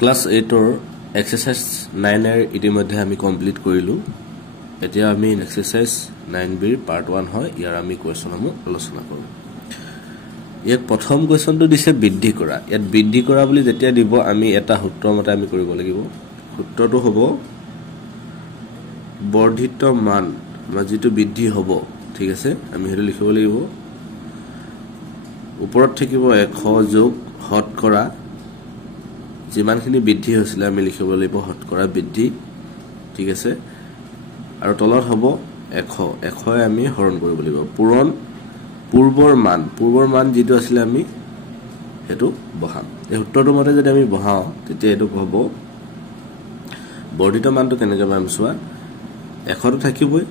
Class 8 ৰ exercise 9 এৰ ইতিমধ্যে আমি কমপ্লিট কৰিলো এতিয়া আমি এক্সাৰসাইজ 9b পাৰ্ট 1 হয় ইয়াৰ আমি কোৱেশ্চনসমূহ আলোচনা কৰো ইয়াত প্ৰথম কোৱেশ্চনটো দিছে বৃদ্ধি কৰা ইয়াত বৃদ্ধি কৰা বুলি যেতিয়া দিব আমি এটা সূত্ৰ মতে আমি কৰিব লাগিব সূত্ৰটো হ'ব বৰ্ধিত মান যিটো বৃদ্ধি হ'ব ঠিক আছে আমি হেতু লিখিব লাগিব ওপৰত থাকিব 100 যোগ শতকৰা যিমানখিনি বৃদ্ধি হৈছিল আমি লিখিব লাগিব শতকৰা বৃদ্ধি ঠিক আছে আৰু তলত হ'ব 100 আমি হৰণ কৰিব লাগিব পূৰ্বৰ মান যেটো আছিল আমি হেতু বহাম এই সূত্ৰটো মতে যদি আমি বহাও তেতিয়া এটো হ'ব বৰ্ধিত মানটো কেনেকৈ পাম চোৱা 100 টো থাকিবই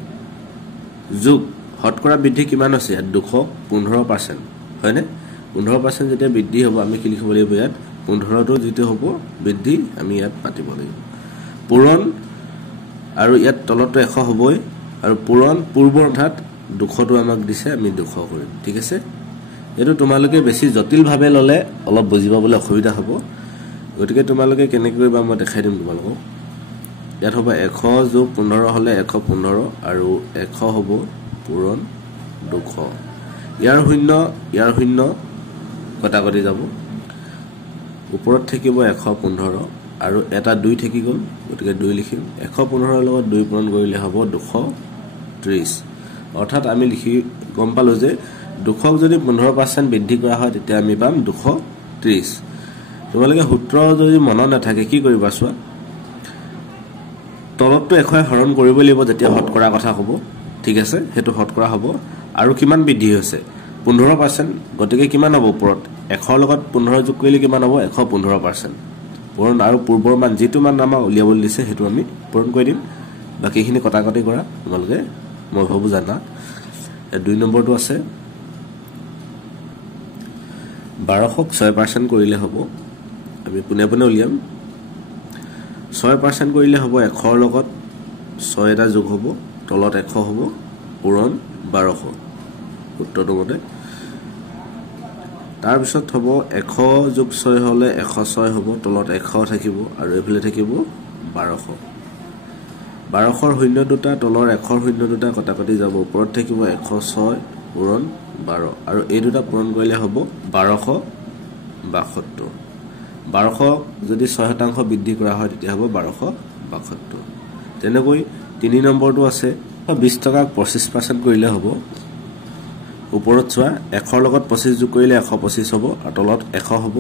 যোগ শতকৰা বৃদ্ধি কিমান আছে ইয়াত 215% হয়নে 15% যেতিয়া বৃদ্ধি হ'ব আমি কি লিখিব লাগিব ইয়াত 15 টো যেটো হ'ব বৃদ্ধি আমি ইয়াত পাতিব লাগিব পূৰণ আৰু ইয়াত তলতো 100 হ'বই আৰু পূৰ্বৰ অৰ্থাৎ 200 টো আমাক দিছে আমি 200 কৰিম ঠিক আছে এটো তোমালোকে বেছি জটিল ভাবে ললে অলপ বুজি পাবলৈ অসুবিধা হ'ব গতিকে তোমালোকে কেনেকৈ কৰিবা মই দেখাই দিম তোমালোকক ইয়াত হ'ব 100 যোগ 15 হলে 115 আৰু 100 হ'ব পূৰণ 200 ইয়াৰ শূন্য কটাকটি যাব ওপৰত থাকিব 115 আৰু এটা 2 থাকি গল গতিকে 2 লিখিম 115 লগত 2 পূৰণ কৰিলে হ'ব 230 অৰ্থাৎ আমি লিখি গম পালো যে 200 যদি 15% বৃদ্ধি কৰা হয় তেতিয়া আমি পাম 230 তোমালোকে সূত্ৰ যদি মনত নাথাকে কি কৰিবা চোৱা তলতটো 100 হৰণ কৰিব লাগিব যেতিয়া শতকৰা কথা হ'ব ঠিক আছে হেতু শতকৰা হ'ব আৰু কিমান বৃদ্ধি হৈছে 15% গতিকে কিমান হ'ব ওপৰত 100 লগত 15 যোগ কৰিলে কিমান হ'ব 115% পূৰণ আৰু পূৰ্বৰ মান যেটো মান নামা উলিয়াবলৈ দিছে হেতু আমি পূৰণ কৰি দিম বাকিখিনি কটাকটি কৰা তোমালোকে মই ভাবো জানা 2 নম্বৰটো আছে 12ক 6% কৰিলে হ'ব আমি পুনে উলিয়াম 6% কৰিলে হ'ব 100 লগত 6 এটা যোগ হ'ব তলত 100 হ'ব পূৰণ 1200 উত্তৰটো মতে তাৰ পিছত হ'ব 100 যোগ 6 হলে 106 হ'ব তলত 100 থাকিব আৰু এফালে থাকিব 1200 1200 শূন্য দুটা তলৰ 100 শূন্য দুটা কটাকটি যাব ওপৰত থাকিব 106 পূৰণ 12 আৰু এই দুটা পূৰণ কৰিলে হ'ব 1272 1200 যদি 6% বৃদ্ধি কৰা হয় তেতিয়া হ'ব 1272 তেনেকৈ 3 নম্বৰটো আছে 20 টকাক 25% কৰিলে হ'ব ওপৰত চোৱা 100 লগত 25 যোগ কৰিলে 125 হ'ব আৰু তলত 100 হ'ব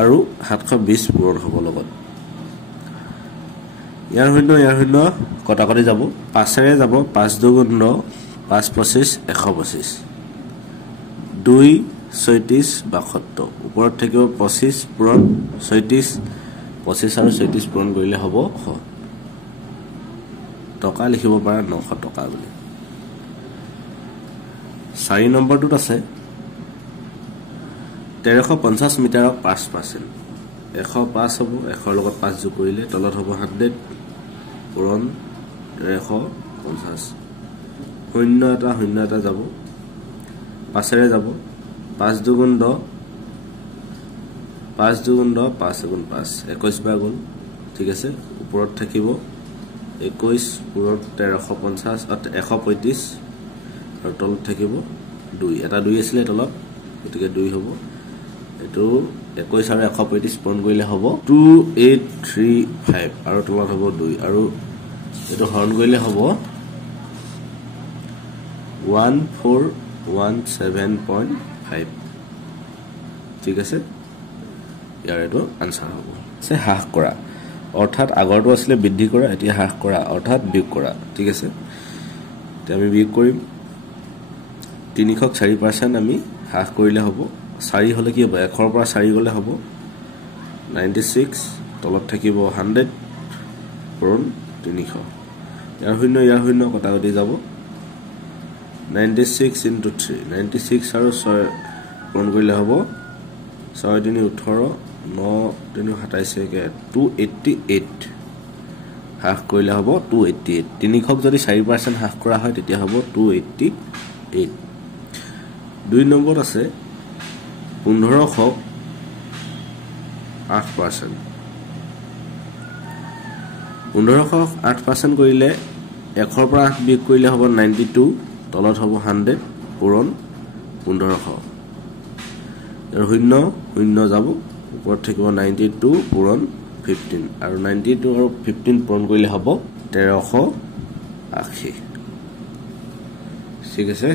আৰু 720 পূৰণ হ'ব লগত ইয়াৰ শূন্য কটাকটি যাব 5 ৰে যাব 5 দুগুণ 9 5 25 125 2 36 72 ওপৰত থাকিব 25 পূৰণ 36 25 আৰু 36 পূৰণ কৰিলে হ'ব 100 টকা লিখিব পাৰা 900 টকা বুলি 4 নম্বৰটোত আছে 1350 মিটাৰক 5% 105 হ'ব 100 লগত 5 যোগ কৰিলে তলত হ'ব 100 পূৰণ 1350 শূন্য এটা যাব 5 ৰে যাব 5 দুগুণ 10 5 দুগুণ 10 5 গুণ 5 21 বাৰ গ'ল ঠিক আছে ওপৰত থাকিব 21 পূৰণ 1350 135 আৰু তলত থাকিব 2 এটা 2 আছিল তলত গতিকে 2 হ'ব এটো 21 আৰু 135 পূৰণ কৰিলে হ'ব 2835 আৰু তলত হ'ব 2 আৰু এটো হৰণ কৰিলে হ'ব 1417.5 ঠিক আছে ইয়াৰ এটো আনসাৰ হ'ব সে হ্ৰাস কৰা অৰ্থাৎ আগৰটো আছিল বৃদ্ধি কৰা এতিয়া হ্ৰাস কৰা অৰ্থাৎ বিয়োগ কৰা ঠিক আছে তে আমি বিয়োগ কৰিম 3ক 4% আমি হ্ৰাস কৰিলে হ'ব 4 হলে কি হ'ব 1 ৰ পৰা 4 গলে হ'ব 96 তলত থাকিব 100 পূৰণ 300 ইয়াৰ শূন্য কটাকটি যাব 96 into 3 96 আৰু 6 পূৰণ কৰিলে হ'ব 6 3 18 9 3 27 288 হ্ৰাস কৰিলে হ'ব 288 3ক যদি 4% হ্ৰাস কৰা হয় তেতিয়া হ'ব 288 2 নম্বৰত আছে 1500 8% 1508% কৰিলে 100 পৰা 8 বিয়োগ কৰিলে হ'ব 92 তলত হ'ব 100 পূৰণ 1500 আৰু 0 0 যাব ওপৰত থাকিব 92 পূৰণ 15 আৰু 92 আৰু 15 পূৰণ কৰিলে হ'ব 1380 ঠিক আছে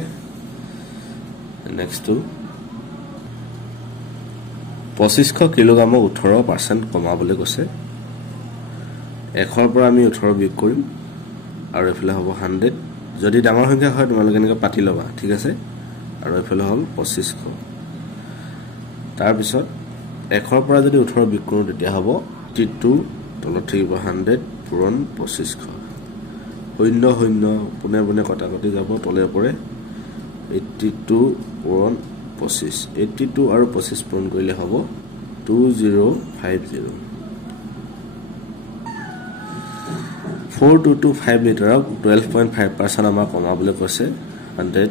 নেক্সট 2500 কিলোগ্ৰামক 18% কমাবলৈ কৈছে 100 পৰা আমি 18 বিয়োগ কৰিম আৰু এফালে হ'ব 100 যদি ডাঙৰ সংখ্যা হয় তোমালোকে এনেকৈ পাতি ল'বা ঠিক আছে আৰু এফালে হ'ল 2500 তাৰ পিছত 100 পৰা যদি 18 বিয়োগ কৰোঁ তেতিয়া হ'ব 82 তলত থাকিব 100 পূৰণ 2500 শূন্য শূন্য পুনে পুনে কটাকটি যাব তলে পৰে 82 পূৰণ 25 82 আৰু 25 পূৰণ কৰিলে হ'ব 2050 4225 লিটাৰক 12.5% আমাৰ কমাবলৈ কৈছে 100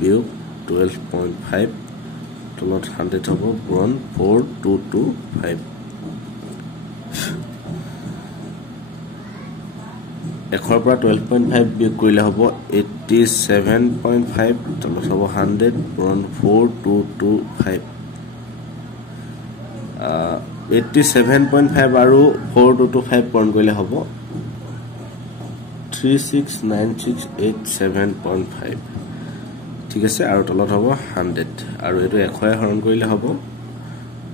বিয়োগ 12.5 তলত 100 হ'ব পূৰণ 4225 100 পৰা 12.5 বিয়োগ কৰিলে হ'ব 87.5 তলত হ'ব 100 পূৰণ 4225 87.5 আৰু 4225 পূৰণ কৰিলে হ'ব 369687.5 ঠিক আছে আৰু তলত হ'ব 100 আৰু এটো 100 হৰণ কৰিলে হ'ব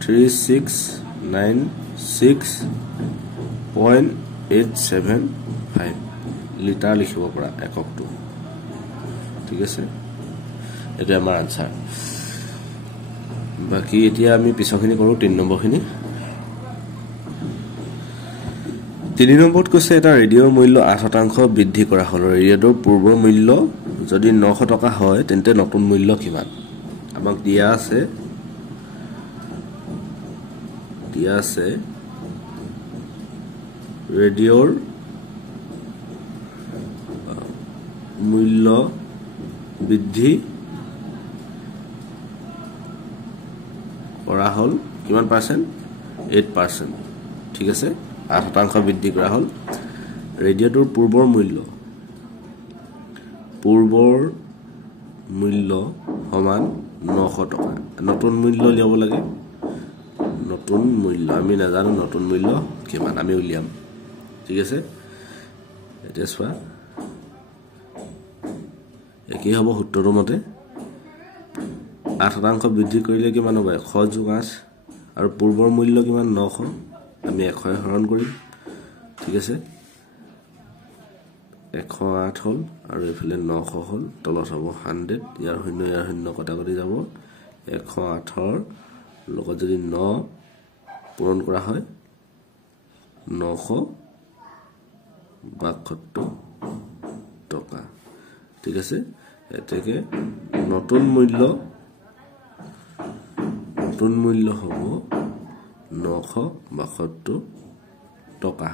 3696.875 লিটাৰ লিখিব পৰা এককটো ঠিক আছে এটা আমাৰ আনসাৰ বাকি এতিয়া আমি পিছৰখিনি কৰো 3 নম্বৰখিনি 3 নম্বৰত কৈছে এটা ৰেডিঅ'ৰ মূল্য 8% বৃদ্ধি কৰা হ'ল ৰেডিঅ'ৰ পূৰ্বৰ মূল্য যদি 900 টকা হয় তেন্তে নতুন মূল্য কিমান আমাক দিয়া আছে ৰেডিঅ'ৰ মূল্য বৃদ্ধি কৰা হ'ল কিমান পাৰ্সেন্ট 8% ঠিক আছে 8% বৃদ্ধি কৰা হ'ল ৰেডিঅ'টোৰ পূৰ্বৰ মূল্য সমান 900 টকা নতুন মূল্য লিয়াব লাগে নতুন মূল্য আমি নাজানো নতুন মূল্য কিমান আমি উলিয়াম ঠিক আছে এটা চোৱা একি হ'ব সূত্ৰটো মতে 8% বৃদ্ধি কৰিলে কিমান হ'ব 100 যোগ 8 আৰু পূৰ্বৰ মূল্য কিমান 900 আমি 100 হৰণ কৰিম ঠিক আছে 108 হ'ল আৰু এফালে 900 হ'ল তলত হ'ব 100 ইয়াৰ শূন্য কটাকটি যাব 108ৰ লগত যদি 9 পূৰণ কৰা হয় 972 টকা ঠিক আছে এতেকে নতুন মূল্য হ'ব 972 টকা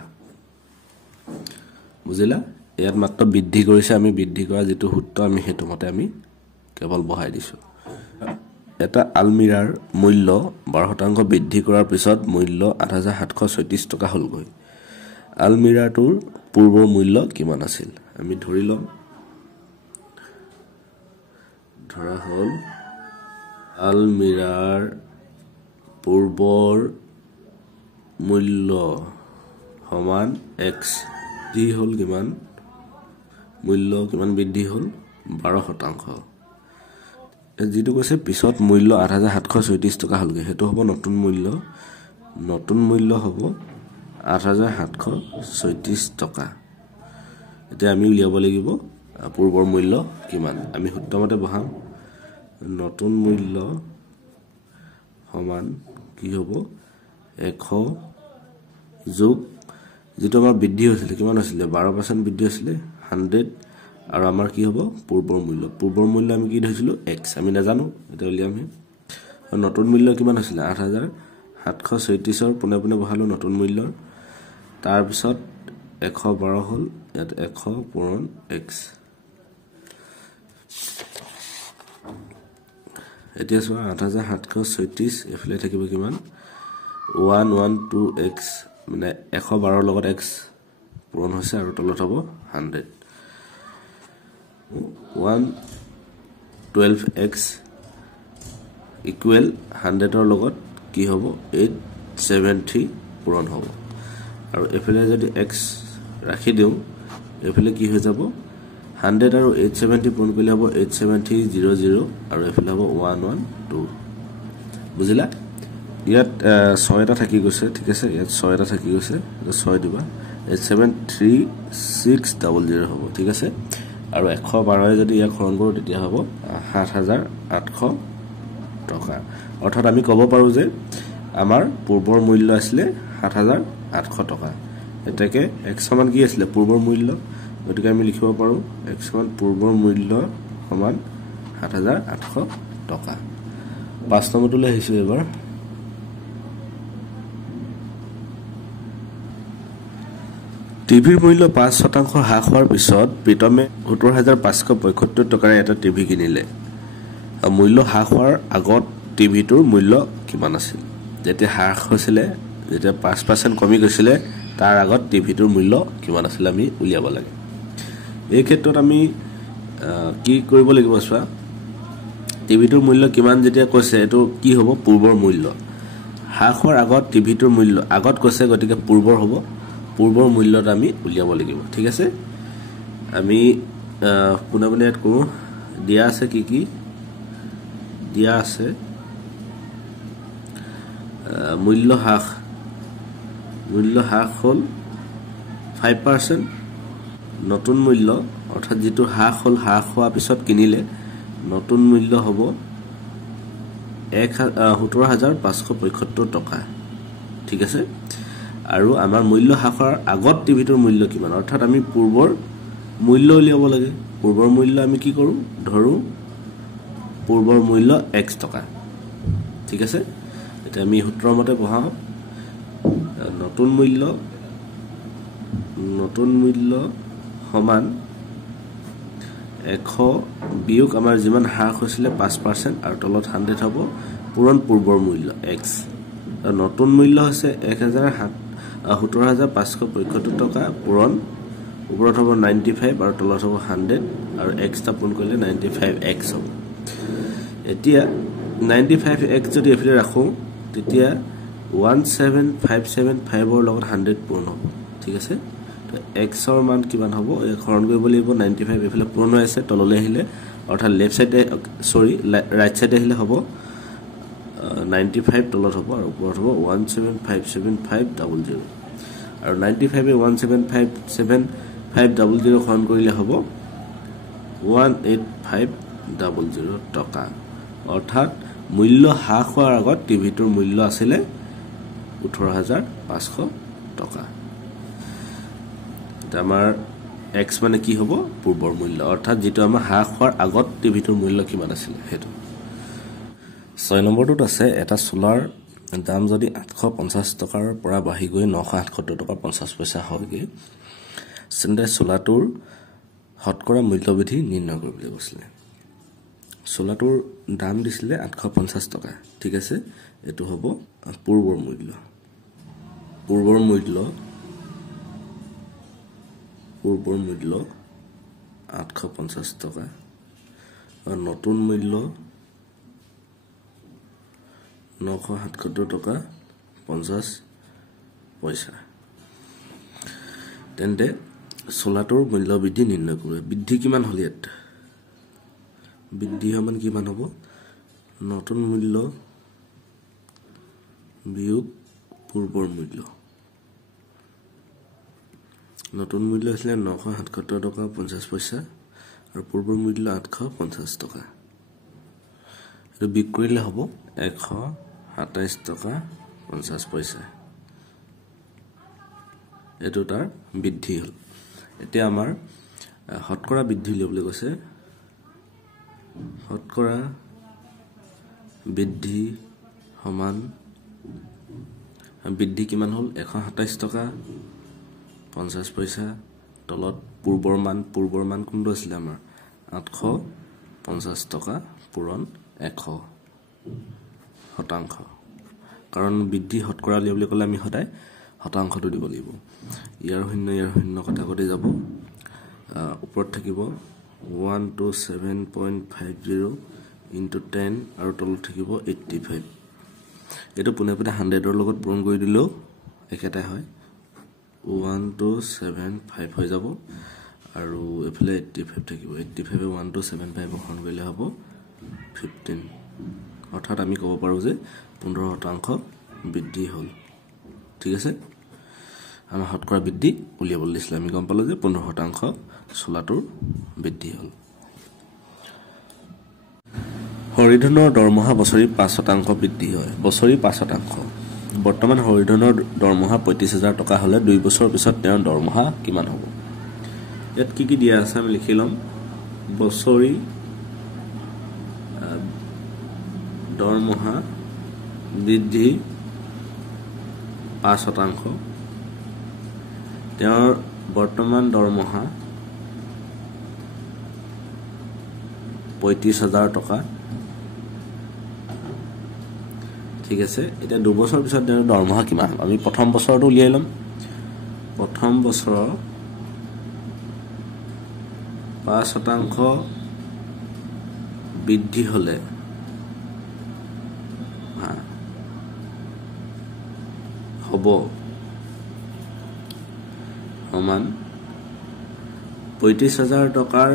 বুজিলা ইয়াত মাত্ৰ বৃদ্ধি কৰিছে আমি বৃদ্ধি কৰা যেটো সূত্ৰ আমি হেতু মতে আমি কেৱল বহাই দিছো এটা আলমিৰাৰ মূল্য 12% বৃদ্ধি কৰাৰ পিছত মূল্য 8736 টকা হ'ল গৈ আলমিৰাটোৰ পূৰ্বৰ মূল্য কিমান আছিল আমি ধৰি লম ধৰা হ'ল আলমিৰাৰ পূৰ্বৰ মূল্য সমান x দি হ'ল কিমান মূল্য কিমান বৃদ্ধি হ'ল 12% যেটো কৈছে পিছত মূল্য 8736 টকা হ'লগে হেতু হ'ব নতুন মূল্য হ'ব 8736 টকা এতিয়া আমি উলিয়াব লাগিব পূৰ্বৰ মূল্য কিমান আমি সূত্ৰমতে বহাম নতুন মূল্য সমান কি হ'ব 100 যোগ যেটো আমাৰ বৃদ্ধি হৈছিল কিমান হৈছিল 12% বৃদ্ধি হৈছিল 100 আৰু আমাৰ কি হ'ব পূৰ্বৰ মূল্য আমি কি ধৰিছিলো x আমি নাজানো এটা উলিয়াম নতুন মূল্য কিমান হৈছিল 8736 ৰ পুনে পুনে বহালো নতুন মূল্যৰ তাৰ পিছত 112 হ'ল ইয়াত 100 পূৰণ x এতিয়া চোৱা 8736 এফালে থাকিব কিমান 112x মানে 112 লগত x পূৰণ হৈছে আৰু তলত হ'ব 100 112x ইকুৱেল 100 লগত কি হ'ব 870 পূৰণ হ'ব আৰু এফালে যদি x ৰাখি দিওঁ এফালে কি হৈ যাব 100 আৰু 870 পূৰণ কৰিলে হ'ব 870 আৰু এফালে হ'ব 112 বুজিলা ইয়াত 6 এটা থাকি গৈছে ঠিক আছে ইয়াত 6 এটা থাকি গৈছে 6 দিবা 87360 হ'ব ঠিক আছে আৰু 112 যদি ইয়াক হৰণ কৰো তেতিয়া হ'ব 7800 টকা অৰ্থাৎ আমি ক'ব পাৰো যে আমাৰ পূৰ্বৰ মূল্য আছিল 7800 টকা এটাকে x সমান কি আছিল পূৰ্বৰ মূল্য গতিকে আমি লিখিব পাৰো x সমান পূৰ্বৰ মূল্য সমান 7800 টকা 5 নম্বৰটো লৈ আহিছো এবাৰ টিভিৰ মূল্য 5% হ্ৰাস হোৱাৰ পিছত প্ৰীতমে 70575 টকাৰে এটা টিভি কিনিলে মূল্য হ্ৰাস হোৱাৰ আগত টিভিটোৰ মূল্য কিমান আছিল যেতিয়া হ্ৰাস হৈছিল যেতিয়া 5% কমি গৈছিল তাৰ আগত টিভিটোৰ মূল্য কিমান আছিল আমি উলিয়াব লাগে এই ক্ষেত্ৰত আমি কি কৰিব লাগিব চোৱা টিভিটোৰ মূল্য কিমান যেতিয়া কৈছে এটো কি হ'ব পূৰ্বৰ মূল্য হ্ৰাস হোৱাৰ আগত টিভিটোৰ মূল্য আগত কৈছে গতিকে পূৰ্বৰ হ'ব পূৰ্বৰ মূল্যত আমি উলিয়াব লাগিব ঠিক আছে আমি পুনৰবাৰ ইয়াত কৰো দিয়া আছে কি দিয়া আছে মূল্য হ্ৰাস হ'ল 5% নতুন মূল্য অৰ্থাৎ যেটো হ্ৰাস হ'ল হ্ৰাস হোৱাৰ পিছত কিনিলে নতুন মূল্য হ'ব 17575 টকা ঠিক আছে আৰু আমাৰ মূল্য হ্ৰাসৰ আগত টিভিটোৰ মূল্য কিমান অৰ্থাৎ আমি পূৰ্বৰ মূল্য উলিয়াব লাগে পূৰ্বৰ মূল্য আমি কি কৰো ধৰো পূৰ্বৰ মূল্য x টকা ঠিক আছে এটা আমি সূত্ৰৰ মতে পঢ়াও নতুন মূল্য সমান 100 বিয়োগ আমাৰ যিমান হ্ৰাস হৈছিল 5% আৰু তলত 100 হ'ব পূৰণ পূৰ্বৰ মূল্য x আৰু নতুন মূল্য হৈছে 17575 টকা পূৰণ ওপৰত হ'ব 95 আৰু তলত হ'ব 100 আৰু x টা পূৰণ কৰিলে 95x হ'ব এতিয়া 95x যদি এফালে ৰাখো তেতিয়া 17575 ৰ লগত 100 পূৰণ হ'ব ঠিক আছে তো x ৰ মান কিমান হ'ব হৰণ কৰিব লাগিব 95 এফালে পূৰণ হৈ আছে তললৈ আহিলে অৰ্থাৎ লেফট সাইডে সৰি ৰাইট সাইডে আহিলে হ'ব 95 তলত হ'ব আৰু ওপৰত হ'ব 1757500 আৰু 95 এ 1757500 হৰণ কৰিলে হ'ব 18500 টকা অৰ্থাৎ মূল্য হ্ৰাস হোৱাৰ আগত টিভিটোৰ মূল্য আছিল 18500 টকা আমাৰ x মানে কি হ'ব পূৰ্বৰ মূল্য অৰ্থাৎ যেটো আমাৰ হ্ৰাস হোৱাৰ আগত টিভিটোৰ মূল্য কিমান আছিল হেতু 6 নম্বৰটোত আছে এটা সোলাৰ দাম যদি 850 টকাৰ পৰা বাঢ়ি গৈ 978 টকা 50 পইচা হয়গে সেন্তে সোলাৰটোৰ হটকৰা মূল্যবৃদ্ধি নিৰ্ণয় কৰিবলৈ কৈছিলে সোলাৰটোৰ দাম দিছিলে 850 টকা ঠিক আছে এটো হ'ব পূৰ্বৰ মূল্য 850 টকা আৰু নতুন মূল্য 977 টকা 50 পইচা তেন্তে সোলাৰটোৰ মূল্য বৃদ্ধি নিৰ্ণয় কৰে বৃদ্ধি কিমান হ'ল ইয়াত বৃদ্ধি সমান কিমান হ'ব নতুন মূল্য বিয়োগ পূৰ্বৰ মূল্য নতুন মূল্য আছিল 977 টকা 50 পইচা আৰু পূৰ্বৰ মূল্য 850 টকা এটো বিয়োগ কৰিলে হ'ব 127 টকা 50 পইচা এটো তাৰ বৃদ্ধি হ'ল এতিয়া আমাৰ হটকৰা বৃদ্ধি উলিয়াবলৈ কৈছে হটকৰা বৃদ্ধি সমান বৃদ্ধি কিমান হ'ল 127 টকা 50 পইচা তলত পূৰ্বৰ মান কোনটো আছিল আমাৰ 850 টকা পূৰণ 100 শতাংশ কাৰণ বৃদ্ধি হটকৰা উলিয়াবলৈ ক'লে আমি সদায় শতাংশটো দিব লাগিব ইয়াৰ শূন্য কটাকটি যাব ওপৰত থাকিব 127.50 into 10 আৰু তলত থাকিব 85 এটো পুনে 100 লগত পূৰণ কৰি দিলেও একেটাই হয় 1275 হৈ যাব আৰু এফালে 85 থাকিব 85 এ 1275 খন কৰিলে হ'ব 15 অৰ্থাৎ আমি ক'ব পাৰো যে 15% বৃদ্ধি হ'ল ঠিক আছে আমাৰ শতকৰা বৃদ্ধি উলিয়াবলৈ দিছিল আমি গম পালো যে 15% চলাটোৰ বৃদ্ধি হ'ল হৰিধনৰ দৰমহা বছৰি 5% বৃদ্ধি হয় বছৰি 5% বৰ্তমান হৰিধনৰ দৰমহা 35000 টকা হলে 2 বছৰ পিছত তেওঁৰ দৰমহা কিমান হ'ব ইয়াত কি দিয়া আছে আমি লিখি লম বছৰি দৰমহা বৃদ্ধি 5% তেওঁৰ বৰ্তমান দৰমহা 35000 টকা ঠিক আছে এটা 2 বছৰ পিছত তেওঁৰ দৰমহা কিমান আমি প্ৰথম বছৰটো উলিয়াই লম প্ৰথম বছৰৰ 5% বৃদ্ধি হলে হ'ব সমান 35000 টকাৰ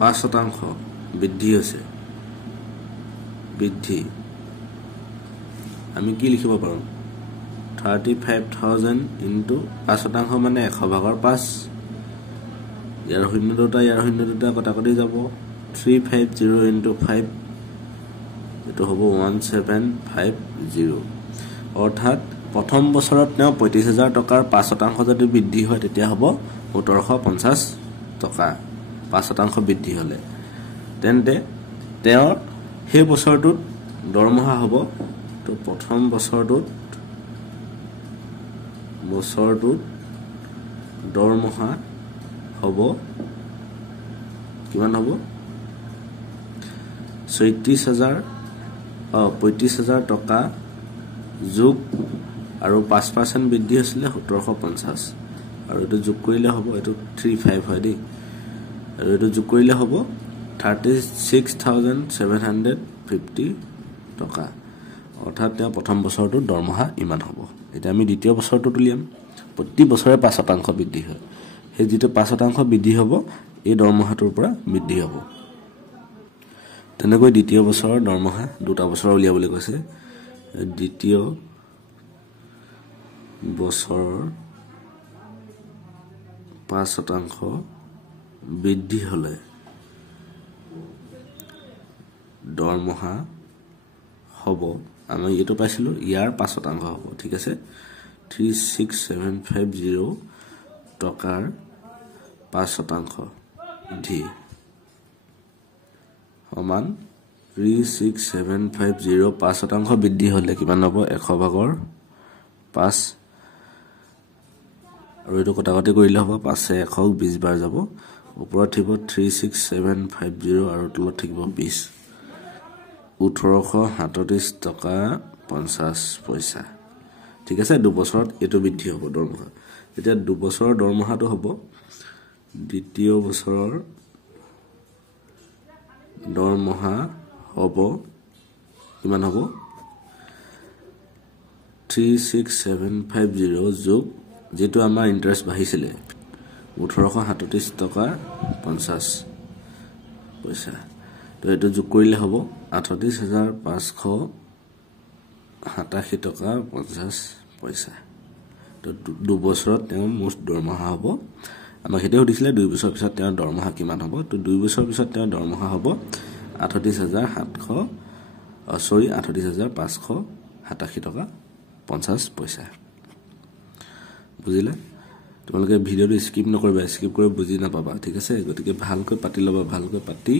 5% বৃদ্ধি হৈছে বৃদ্ধি আমি কি লিখিব পাৰো 35000 into 5% মানে 100 ভাগৰ 5 ইয়াৰ শূন্য দুটা কটাকটি যাব 350 into 5 এটো হ'ব 1750 অৰ্থাৎ প্ৰথম বছৰত তেওঁ 35000 টকাৰ 5% যদি বৃদ্ধি হয় তেতিয়া হ'ব 1750 টকা 5% বৃদ্ধি হলে তেন্তে তেওঁৰ সেই বছৰটোত দৰমহা হ'ব তো প্ৰথম বছৰটোত দৰমহা হ'ব কিমান হ'ব 35000 টকা যোগ আৰু 5% বৃদ্ধি হৈছিলে 1750 আৰু এটো যোগ কৰিলে হ'ব এটো 35 হয় দেই আৰু এটো যোগ কৰিলে হ'ব 36750 টকা অৰ্থাৎ তেওঁ প্ৰথম বছৰটোৰ দৰমহা ইমান হ'ব এটা আমি দ্বিতীয় বছৰটোত উলিয়াম প্ৰতি বছৰে 5% বৃদ্ধি হয় সেই যেটো 5% বৃদ্ধি হ'ব এই দৰমহাটোৰ পৰা বৃদ্ধি হ'ব তেনেকৈ দ্বিতীয় বছৰৰ দৰমহা দুটা বছৰ উলিয়াবলৈ কৈছে দ্বিতীয় বছৰৰ 5% বৃদ্ধি হলে দৰমহা হ'ব আমি এটো পাইছিলো ইয়াৰ 5% হ'ব ঠিক আছে 36750 টকাৰ 5% বৃদ্ধি সমান 36750 5% বৃদ্ধি হলে কিমান হ'ব 100 ভাগৰ 5 আৰু এটো কটাকটি কৰিলে হ'ব 5 এ 100 20 বাৰ যাব ওপৰত থাকিব 36750 আৰু তলত থাকিব 20 1837 টকা 50 পইচা ঠিক আছে 2 বছৰত এটো বৃদ্ধি হ'ব দৰমহা এতিয়া 2 বছৰৰ দৰমহাটো হ'ব দ্বিতীয় বছৰৰ দৰমহা হ'ব কিমান হ'ব 36750 যোগ যেটো আমাৰ ইন্টাৰেষ্ট বাঢ়িছিলে 1837 টকা 50 পইচা তো এটো যোগ কৰিলে হ'ব 38587 টকা 50 পইচা তো 2 বছৰত তেওঁ মুঠ দৰমহা হ'ব আমাক হেতে সুধিছিলে 2 বছৰ পিছত তেওঁৰ দৰমহা কিমান হ'ব তো 2 বছৰ পিছত তেওঁৰ দৰমহা হ'ব 38587 টকা 50 পইচা বুজিলা তোমালোকে ভিডিওটো স্কিপ নকৰিবা স্কিপ কৰি বুজি নাপাবা ঠিক আছে গতিকে ভালকৈ পাতি লবা ভালকৈ পাতি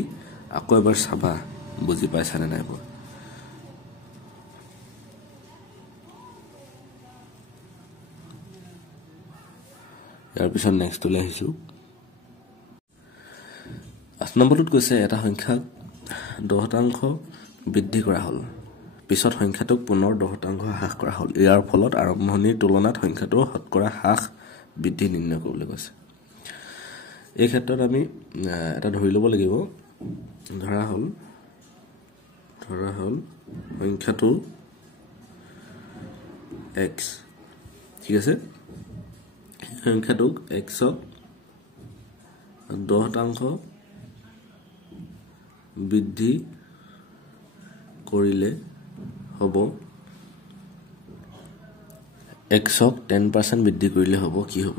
আকৌ এবাৰ চাবা বুজি পাইছা নে নাই ইয়াৰ পিছত নেক্সট লৈ আহিছো 8 নম্বৰটোত কৈছে এটা সংখ্যাক 10% বৃদ্ধি কৰা হ'ল পিছত সংখ্যাটোক পুনৰ 10% হ্ৰাস কৰা হ'ল ইয়াৰ ফলত আৰম্ভণিৰ তুলনাত সংখ্যাটোৰ শতকৰা হ্ৰাস বৃদ্ধি নিৰ্ণয় কৰিবলৈ কৈছে এই ক্ষেত্ৰত আমি এটা ধৰি ল'ব লাগিব ধৰা হ'ল সংখ্যাটো x ঠিক আছে সংখ্যাটোক x ক 10% বৃদ্ধি কৰিলে হ'ব x ক 10% বৃদ্ধি কৰিলে হ'ব কি হ'ব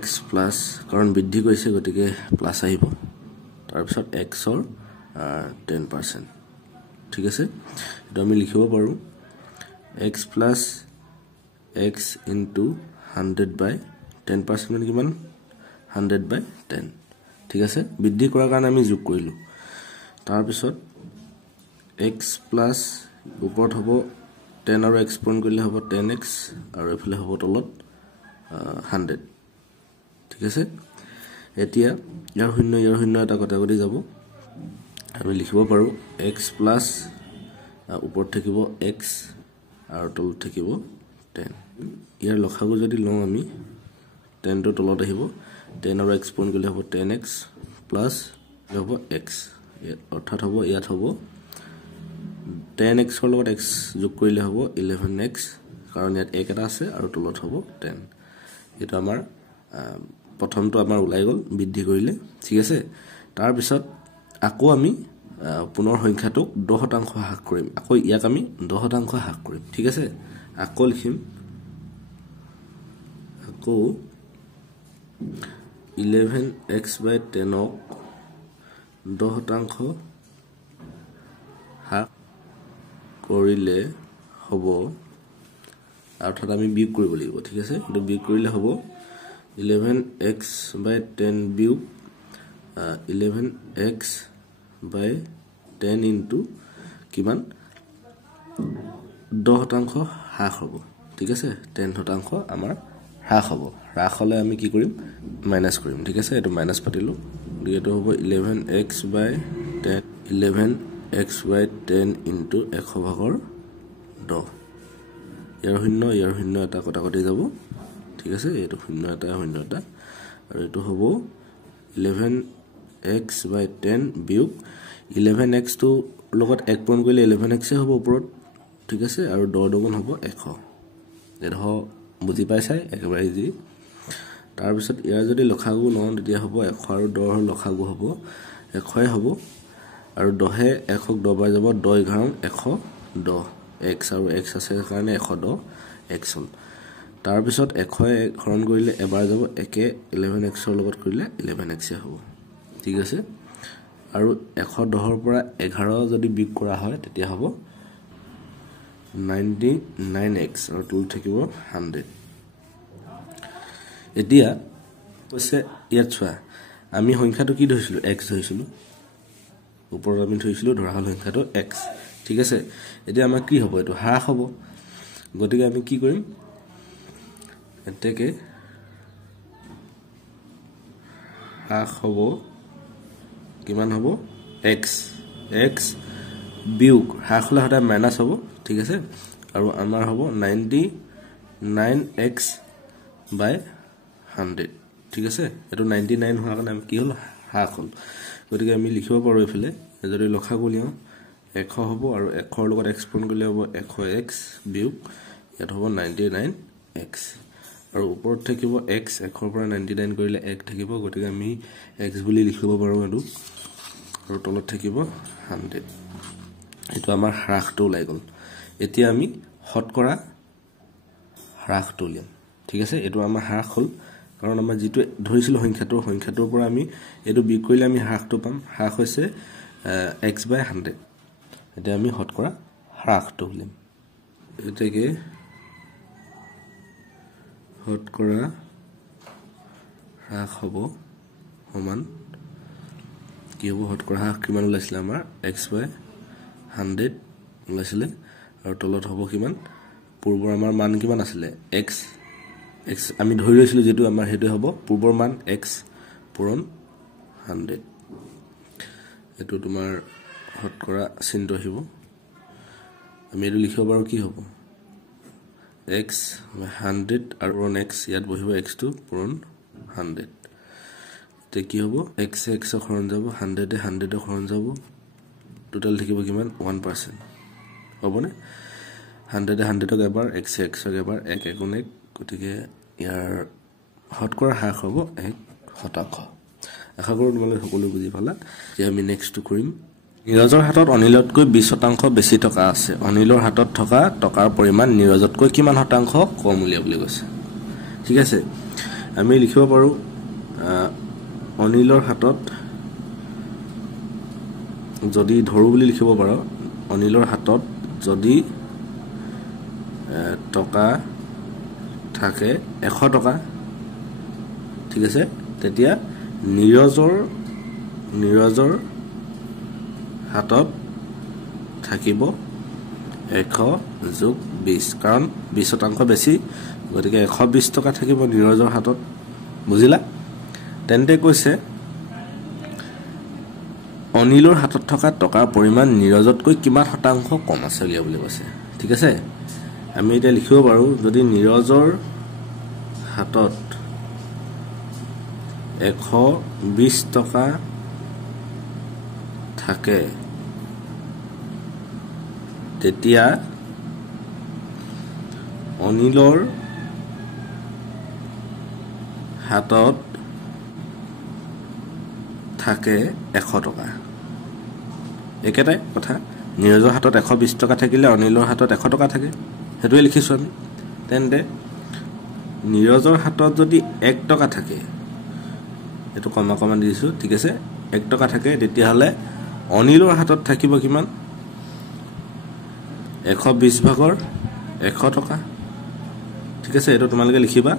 x প্লাস কাৰণ বৃদ্ধি কৰিছে গতিকে প্লাস আহিব তাৰ পিছত x ৰ 10% ঠিক আছে এটা আমি লিখিব পাৰো x plus x into 100/10% মানে কিমান 100/10 ঠিক আছে বৃদ্ধি কৰাৰ কাৰণে আমি যোগ কৰিলো তাৰ পিছত x plus ওপৰত হ'ব 10 আৰু x পূৰণ কৰিলে হ'ব 10x আৰু এফালে হ'ব তলত 100 ঠিক আছে এতিয়া ইয়াৰ শূন্য এটা কটাকটি যাব আমি লিখিব পাৰো x plus ওপৰত থাকিব x আৰু তলত থাকিব 10 ইয়াৰ লসাগু যদি লওঁ আমি 10 টো তলত আহিব 10 আৰু x পূৰণ কৰিলে হ'ব 10x প্লাস হ'ব x অৰ্থাৎ হ'ব ইয়াত হ'ব 10x ৰ লগত x যোগ কৰিলে হ'ব 11x কাৰণ ইয়াত 1 এটা আছে আৰু তলত হ'ব 10 এটা আমাৰ প্ৰথমটো আমাৰ ওলাই গ'ল বৃদ্ধি কৰিলে ঠিক আছে তাৰ পিছত আকৌ আমি পুনৰ সংখ্যাটোক 10% হ্ৰাস কৰিম আকৌ ইয়াক আমি 10% হ্ৰাস কৰিম ঠিক আছে আকৌ লিখিম আকৌ 11x/10 ক 10% হ্ৰাস কৰিলে হ'ব অৰ্থাৎ আমি বিয়োগ কৰিব লাগিব ঠিক আছে এটা বিয়োগ কৰিলে হ'ব 11x/10 বিয়োগ 11x/10 ইনটু কিমান 10% হ্ৰাস হ'ব ঠিক আছে 10% আমাৰ হ্ৰাস হ'ব হ্ৰাস হলে আমি কি কৰিম মাইনাস কৰিম ঠিক আছে এটো মাইনাস পাতিলো এটো হ'ব 11x/10 11x/10 ইনটু 100/10 ইয়াৰ শূন্য এটা কটাকটি যাব ঠিক আছে এটো শূন্য এটা আৰু এটো হ'ব 11x/10 বিয়োগ 11x টো লগত 1 পূৰণ কৰিলে 11x এ হ'ব ওপৰত ঠিক আছে আৰু 10 দুগুণ হ'ব 100 এটো বুজি পাইছাই একেবাৰে ইজি তাৰ পিছত ইয়াৰ যদি লসাগু লওঁ তেতিয়া হ'ব 100 আৰু 10 ৰ লসাগু হ'ব 100 হ'ব আৰু 10 এ 100 ক 10 বাৰ যাব 10 11 110 x আৰু x আছে কাৰণে 110 x হ'ল তাৰ পিছত 100 এ হৰণ কৰিলে এবাৰ যাব 1 এ 11x ৰ লগত কৰিলে 11x এ হ'ব ঠিক আছে আৰু 110 ৰ পৰা 11 যদি বিয়োগ কৰা হয় তেতিয়া হ'ব 99x আৰু টুল থাকিব 100 এতিয়া কৈছে ইয়াত চোৱা আমি সংখ্যাটো কি ধৰিছিলো x ধৰিছিলো ওপৰত আমি ধৰিছিলো ধৰা হল সংখ্যাটো x ঠিক আছে এতিয়া আমাৰ কি হ'ব এটো হ্ৰাস হ'ব গতিকে আমি কি কৰিম এতেকে হ্ৰাস হ'ব কিমান হ'ব x বিয়োগ হ্ৰাস হলে হঠাৎ মাইনাস হ'ব ঠিক আছে আৰু আমাৰ হ'ব 99x/100 ঠিক আছে এটো 99 হোৱাৰ কাৰণে কি হ'ল হ্ৰাস হ'ল গতিকে আমি লিখিব পাৰো এফালে যদি লসাগু লিও 100 হ'ব আৰু 100 ৰ লগত x পূৰণ কৰিলে হ'ব 100x বিয়োগ ইয়াত হ'ব 99x আৰু ওপৰত থাকিব x 100 ৰ পৰা 99 কৰিলে 1 থাকিব গতিকে আমি x বুলি লিখিব পাৰো এটো আৰু তলত থাকিব 100 এটো আমাৰ হ্ৰাসটো ওলাই গ'ল এতিয়া আমি শতকৰা হ্ৰাসটো লিয়াম ঠিক আছে এটো আমাৰ হ্ৰাস হ'ল কাৰণ আমাৰ যেটো ধৰিছিল সংখ্যাটোৰ পৰা আমি এটো বিয়োগ কৰিলে আমি হ্ৰাসটো পাম হ্ৰাস হৈছে x/100 এটা আমি শতকৰা হ্ৰাসটো লিয়াম এতেকে শতকৰা হ্ৰাস হ'ব সমান কি হ'ব শতকৰা হ্ৰাস কিমান ওলাইছিল আমাৰ x/100 ওলাইছিল আৰু তলত হ'ব কিমান পূৰ্বৰ আমাৰ মান কিমান আছিল x আমি ধৰি লৈছিলো যেটো আমাৰ হেতু হ'ব পূৰ্বৰ মান x পূৰণ 100 এটো তোমাৰ শতকৰা চিহ্ন আহিব আমি এইটো লিখিব পাৰোঁ কি হ'ব x 100 আৰু পূৰণ x ইয়াত বহিব x টো পূৰণ 100 তে কি হ'ব x x খৰণ যাব 100 এ 100 খৰণ যাব টোটাল থাকিব কিমান 1% হ'বনে 100 এ 100 এবাৰ x x এবাৰ 1 1 1 গতিকে ইয়াৰ হৰণ হ্ৰাস হ'ব 1%। আশা কৰোঁ তোমালোকে সকলো বুজি পালা যে আমি নেক্সটটো কৰিম নীৰজৰ হাতত অনিলতকৈ 20% বেছি টকা আছে অনিলৰ হাতত থকা টকাৰ পৰিমাণ নীৰজতকৈ কিমান শতাংশ কম উলিয়াবলৈ কৈছে ঠিক আছে আমি লিখিব পাৰোঁ অনিলৰ হাতত যদি ধৰো বুলি লিখিব পাৰোঁ অনিলৰ হাতত যদি টকা থাকে 100 টকা ঠিক আছে তেতিয়া নীৰজৰ হাতত থাকিব 100 যোগ 20 কাৰণ 20% বেছি গতিকে 120 টকা থাকিব নীৰজৰ হাতত বুজিলা তেন্তে কৈছে অনিলৰ হাতত থকা টকাৰ পৰিমাণ নীৰজতকৈ কিমান শতাংশ কম আছে উলিয়াবলৈ কৈছে ঠিক আছে আমি এটা লিখিব পাৰোঁ যদি নীৰজৰ হাতত 120 টকা থাকে তেতিয়া অনিলৰ হাতত থাকে 100 টকা একেটাই কথা নীৰজৰ হাতত 120 টকা থাকিলে অনিলৰ হাতত 100 টকা থাকে হেতুৱে লিখিছো আমি তেন্তে নীৰজৰ হাতত যদি 1 টকা থাকে এটো কমা দিছো ঠিক আছে 1 টকা থাকে তেতিয়া হলে অনিলৰ হাতত থাকিব কিমান 120 ভাগৰ 100 টকা ঠিক আছে এটো তোমালোকে লিখিবা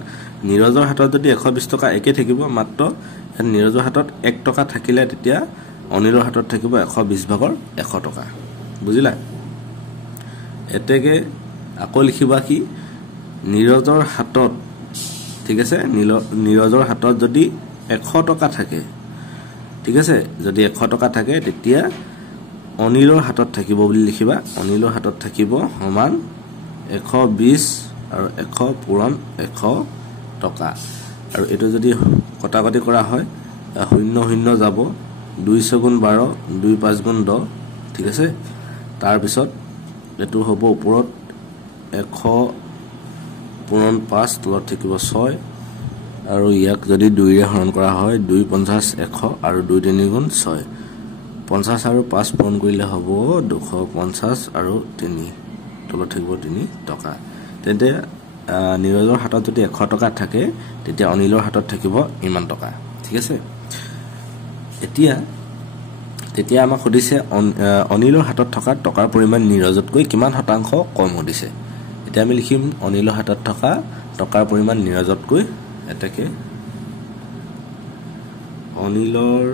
নীৰজৰ হাতত যদি 120 টকা একে থাকিব মাত্ৰ নীৰজৰ হাতত 1 টকা থাকিলে তেতিয়া অনিলৰ হাতত থাকিব 120 ভাগৰ 100 টকা বুজিলা এতেকে আকৌ লিখিবা কি নীৰজৰ হাতত ঠিক আছে নীৰজৰ হাতত যদি 100 টকা থাকে ঠিক আছে যদি 100 টকা থাকে তেতিয়া অনিলৰ হাতত থাকিব বুলি লিখিবা অনিলৰ হাতত থাকিব সমান 120 আৰু 100 পূৰণ 100 টকা আৰু এটো যদি কটাকটি কৰা হয় 0 0 যাব 2 4 গুণ 12 2 5 গুণ 10 ঠিক আছে তাৰ পিছত এটো হ'ব ওপৰত 100 পূৰণ 5 তলত থাকিব 6 আৰু ইয়াক যদি 2 ৰে হৰণ কৰা হয় 2 50 100 আৰু 2 3 গুণ 6 50 আৰু 5 পূৰণ কৰিলে হ'ব 250 আৰু 3 তলত থাকিব 3 টকা তেন্তে নীৰজৰ হাতত যদি 100 টকা থাকে তেতিয়া অনিলৰ হাতত থাকিব ইমান টকা ঠিক আছে তেতিয়া আমাক সুধিছে অনিলৰ হাতত থকা টকাৰ পৰিমাণ নীৰজতকৈ কিমান শতাংশ কম হৈছে এতিয়া আমি লিখিম অনিলৰ হাতত থকা টকাৰ পৰিমাণ নীৰজতকৈ এটাকে অনিলৰ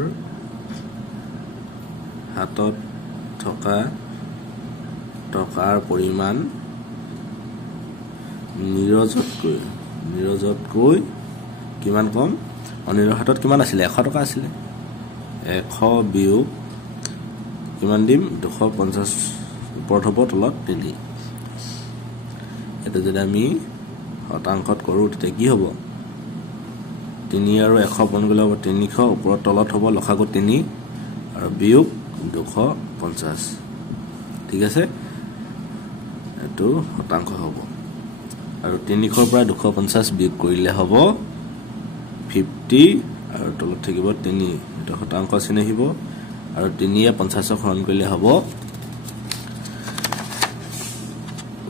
হাতত থকা টকাৰ পৰিমাণ নীৰজতকৈ কিমান কম অনিলৰ হাতত কিমান আছিল 100 টকা আছিল 100 বিয়োগ কিমান দিম 250 ওপৰত হ'ব তলত 3 এটা যদি আমি শতাংশত কৰো তেতিয়া কি হ'ব 3 আৰু 100 পূৰণ কৰিলে হ'ব 300 ওপৰত তলত হ'ব লসাগু 3 আৰু বিয়োগ 250 ঠিক আছে এটো শতাংশ হ'ব আৰু 300 ৰ পৰা 250 বিয়োগ কৰিলে হ'ব 50 আৰু তলত থাকিব 3 এটা শতাংশ চিন আহিব আৰু 3 এ 50 হৰণ কৰিলে হ'ব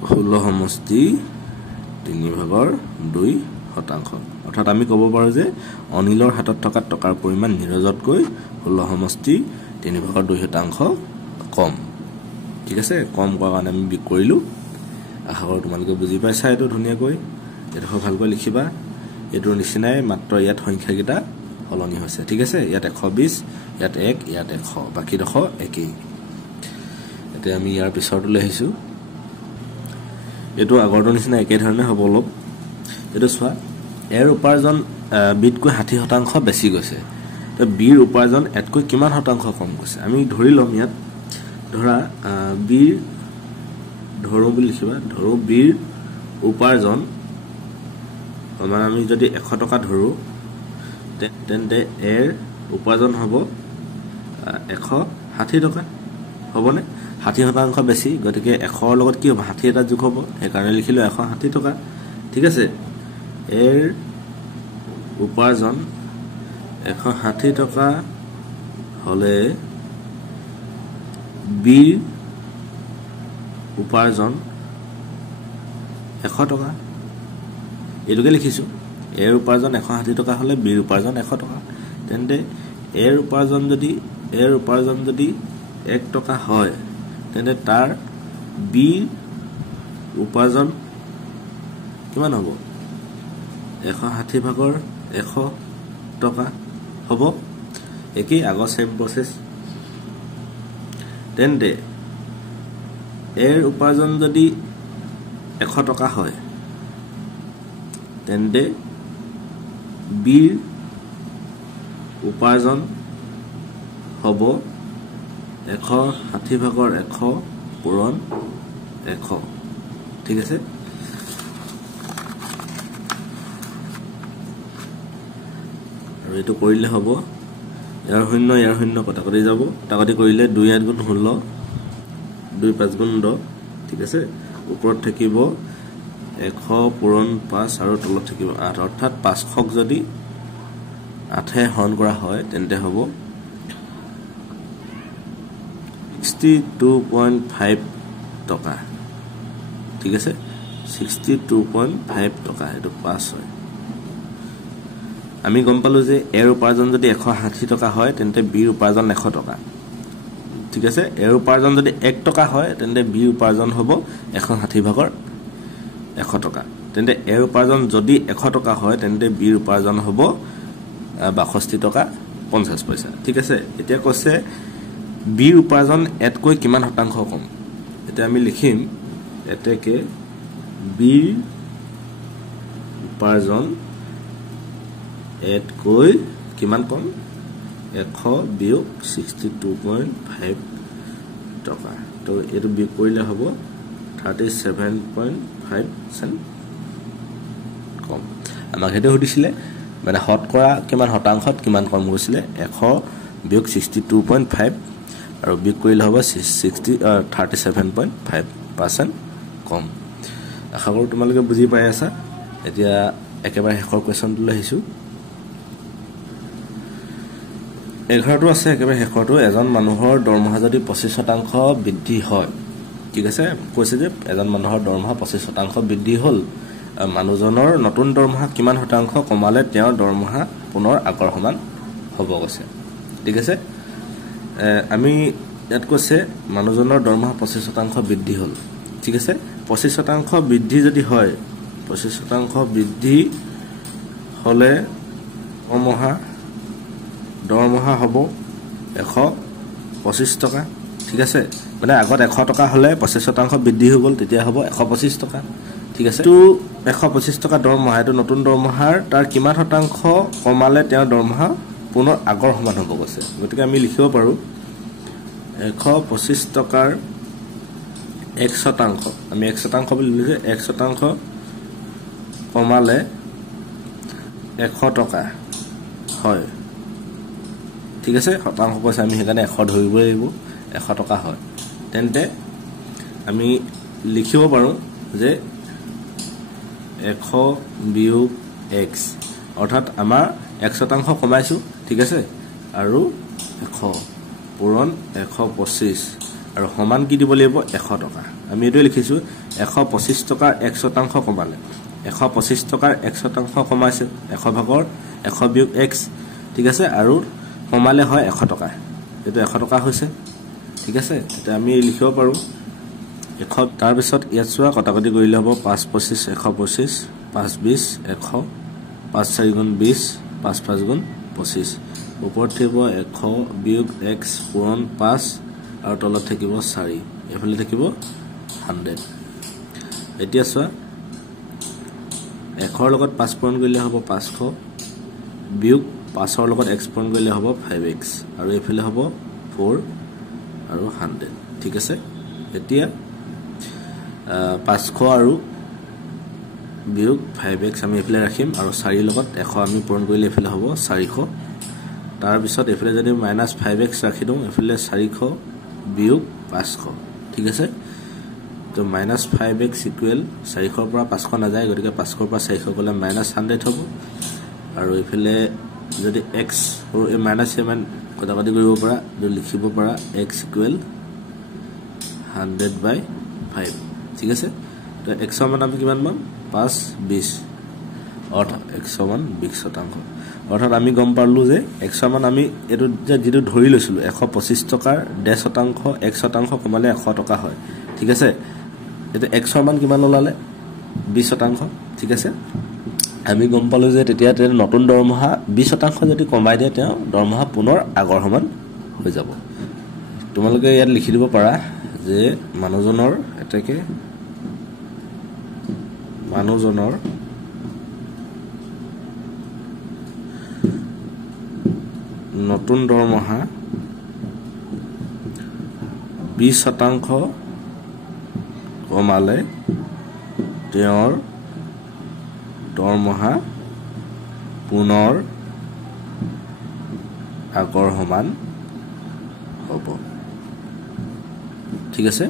16 সমষ্টি 3 ভাগৰ 2 শতাংশ অৰ্থাৎ আমি ক'ব পাৰো যে অনিলৰ হাতত থকা টকাৰ পৰিমাণ নীৰজতকৈ 16 সমষ্টি 3 ভাগৰ 2 শতাংশ কম ঠিক আছে কম কোৱাৰ কাৰণে আমি বিক কৰিলো আশা কৰোঁ তোমালোকে বুজি পাইছা এটো ধুনীয়াকৈ এটো ভালকৈ লিখিবা এটোৰ নিচিনাই মাত্ৰ ইয়াত সংখ্যাকেইটা সলনি হৈছে ঠিক আছে ইয়াত 120 ইয়াত 1 ইয়াত 100 বাকি ডখ একেই এতিয়া আমি ইয়াৰ পিছৰটো আহিছো এটো আগৰটো নিচিনা একে ধৰণে হ'ব অলপ এটো চোৱা এৰ উপাৰ্জন বিতকৈ 60% বেছি গৈছে তো বিৰ উপাৰ্জন এতকৈ কিমান শতাংশ কম গৈছে আমি ধৰি লম ইয়াত ধৰা বিৰ ধৰো বুলি লিখিবা ধৰো বিৰ উপাৰ্জন মানে আমি যদি 100 টকা ধৰো তেন্তে এৰ উপাৰ্জন হ'ব 160 টকা হ'বনে 60% বেছি গতিকে 100 ৰ লগত কি হ'ব 60 এটা যোগ হ'ব সেইকাৰণে লিখিলো 160 টকা ঠিক আছে এৰ উপাৰ্জন 160 টকা হলে বিৰ উপাৰ্জন 100 টকা এটোকে লিখিছো এৰ উপাৰ্জন 160 টকা হলে বিৰ উপাৰ্জন 100 টকা তেন্তে এৰ উপাৰ্জন যদি 1 টকা হয় তেন্তে তাৰ বিৰ উপাৰ্জন কিমান হ'ব 160 ভাগৰ 100 টকা হ'ব একেই আগৰ সেম প্ৰসেস তেন্তে এৰ উপাৰ্জন যদি 100 টকা হয় তেন্তে বিৰ উপাৰ্জন হ'ব 160 ভাগৰ 100 পূৰণ 100 ঠিক আছে আৰু এটো কৰিলে হ'ব ইয়াৰ শূন্য কটাকটি যাব কটাকটি কৰিলে 2 8 গুণ 16 2 5 গুণ 10 ঠিক আছে ওপৰত থাকিব 100 পূৰণ 5 আৰু তলত থাকিব 8 অৰ্থাৎ 500ক যদি 8 হৰণ কৰা হয় তেন্তে হ'ব 62.5 টকা ঠিক আছে 62.5 টকা এটো পাস হয় আমি গম পালো যে এৰ উপাৰ্জন যদি 160 টকা হয় তেন্তে বিৰ উপাৰ্জন 100 টকা ঠিক আছে এৰ উপাৰ্জন যদি 1 টকা হয় তেন্তে বিৰ উপাৰ্জন হ'ব 160 ভাগৰ 100 টকা তেন্তে এৰ উপাৰ্জন যদি 100 টকা হয় তেন্তে বিৰ উপাৰ্জন হ'ব 62 টকা 50 পইচা ঠিক আছে এতিয়া কৈছে বিৰ উপাৰ্জন এতকৈ কিমান শতাংশ কম এতিয়া আমি লিখিম এতেকে বিৰ উপাৰ্জন এতকৈ কিমান কম 100 বিয়োগ 62.5 টকা তো এটো বিয়োগ কৰিলে হ'ব 37.5% কম আমাক হেতু সুধিছিলে মানে শতকৰা কিমান শতাংশত কিমান কম গৈছিলে 100 বিয়োগ 62.5 আৰু বিয়োগ কৰিলে হ'ব 37.5% কম আশা কৰো তোমালোকে বুজি পাই আছা এতিয়া একেবাৰে শেষৰ কোৱেশ্চনটো লৈছো 11টো আছে একেবাৰে শেষৰটো এজন মানুহৰ দৰমহা যদি 25% বৃদ্ধি হয় ঠিক আছে কৈছে যে এজন মানুহৰ দৰমহা 25% বৃদ্ধি হ'ল মানুহজনৰ নতুন দৰমহা কিমান শতাংশ কমালে তেওঁৰ দৰমহা পুনৰ আগৰ সমান হ'ব কৈছে ঠিক আছে আমি ইয়াত কৈছে মানুহজনৰ দৰমহা 25% বৃদ্ধি হ'ল ঠিক আছে 25% বৃদ্ধি যদি হয় 25% বৃদ্ধি হলে দৰমহা হ'ব 125 টকা ঠিক আছে মানে আগত 100 টকা হলে 25% বৃদ্ধি হৈ গল তেতিয়া হ'ব 125 টকা ঠিক আছে তো 125 টকা দৰমহা এটো নতুন দৰমহাৰ তাৰ কিমান শতাংশ কমালে তেওঁৰ দৰমহা পুনৰ আগৰ সমান হ'ব কৈছে গতিকে আমি লিখিব পাৰো 125 টকাৰ 1% আমি 1% বুলি লিখে 1% কমালে 100 টকা হয় ঠিক আছে শতাংশ কৈছে আমি হেকানে 100 ধৰিব লাগিব 100 টকা হয় তেন্তে আমি লিখিব পাৰো যে 100 বিয়োগ x অৰ্থাৎ আমাৰ 1% কমাইছো ঠিক আছে আৰু 100 পূৰণ 125 আৰু সমান কি দিব লাগিব 100 টকা আমি এটো লিখিছো 125 টকাৰ 1% কমালে 125 টকাৰ 1% কমাইছে 100 ভাগৰ 100 বিয়োগ x ঠিক আছে আৰু কমালে হয় 100 টকা এটো 100 টকা হৈছে ঠিক আছে এটা আমি লিখিব পাৰো 100 তাৰ পিছত ইয়াত চোৱা কটাকটি কৰিলে হ'ব 5 25 125 5 20 100 5 4 গুণ 20 5 5 গুণ 25 ওপৰত থাকিব 100 বিয়োগ x পূৰণ 5 আৰু তলত থাকিব 4 এফালে থাকিব 100 এতিয়া চোৱা 100 ৰ লগত 5 পূৰণ কৰিলে হ'ব 500 বিয়োগ 5 ৰ লগত x পূৰণ কৰিলে হ'ব 5x আৰু এফালে হ'ব 4 আৰু 100 ঠিক আছে এতিয়া 500 আৰু বিয়োগ 5x আমি এফালে ৰাখিম আৰু 4 লগত 100 আমি পূৰণ কৰিলে এফালে হ'ব 400 তাৰ পিছত এফালে যদি -5x ৰাখি দিওঁ এফালে 400 বিয়োগ 500 ঠিক আছে তো -5x ইকুৱেল 400 পৰা 500 না যায় গতিকে 500 পৰা 400 গলে -100 হ'ব আৰু এফালে যদি x আৰু এই মাইনাস মান কটাকটি কৰিব পৰা যদি লিখিব পৰা x ইকুৱেল 100/5 ঠিক আছে তো x মান আমি কিমান পাম 5/20 অৰ্থাৎ x মান 20% অৰ্থাৎ আমি গম পালো যে x মান আমি এটো যেটো ধৰি লৈছিলো 125 টকাৰ 10% 1% কমালে 100 টকা হয় ঠিক আছে এটো x মান কিমান ওলালে 20% ঠিক আছে আমি গম পালো যে তেতিয়া নতুন দৰমহা 20% যদি কমাই দিয়ে তেওঁ দৰমহা পুনৰ আগৰ সমান হৈ যাব তোমালোকে ইয়াত লিখি দিব পাৰা যে মানুহজনৰ এটাকে মানুহজনৰ নতুন দৰমহা 20% কমালে তেওঁৰ দৰমহা পুনৰ আগৰ সমান হ'ব ঠিক আছে